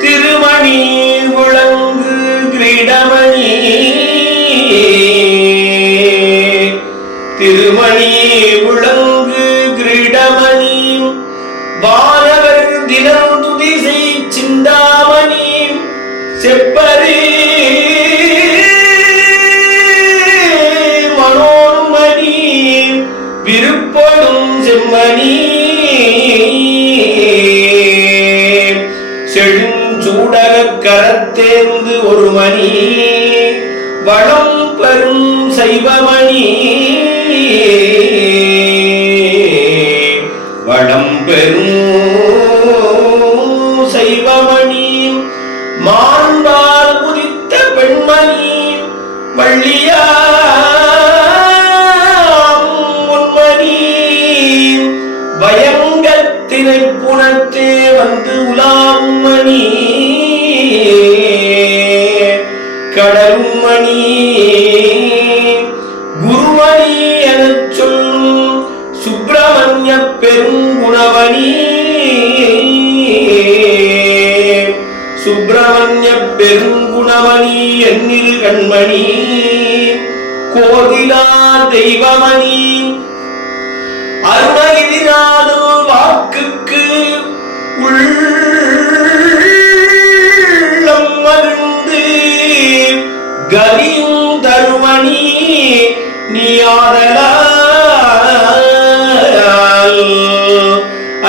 திருமணி முழங்கு கிரீடமணி. திருமணி முழங்கு கிரீடமணி. வானவர் தினம் துதிசை சிந்தாமணி. செப்பரி மனோன்மணி. விருப்படும் செம்மணி. செழுஞ்சூடக கரத்தேர்ந்து ஒரு மணி வளம் பெரும் சைவமணி. வளம் பெரும் சைவமணி மாண்பால் உதித்த பெண்மணி வள்ளியார் திரை புனத்தே வந்து உலாமணி கடலும் மணி. குருமணி எனச் சொல்லும் சுப்பிரமணிய பெருங்குணமணி சுப்பிரமணிய பெருங்குணமணி என்னில் கண்மணி. கோதிலா தெய்வமணி. உள்ளம் மருந்து கதியும் தருமணி நீ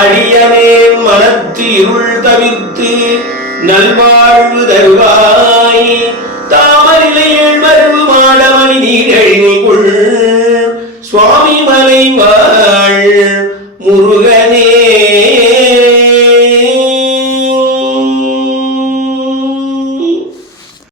அடியனே மனத்து இருள் தவிர்த்து நல்வாழ்வு தருவாய். தாமரிலையில் மருவு மாடமணி நீர் கொள். சுவாமி மலை வாழ்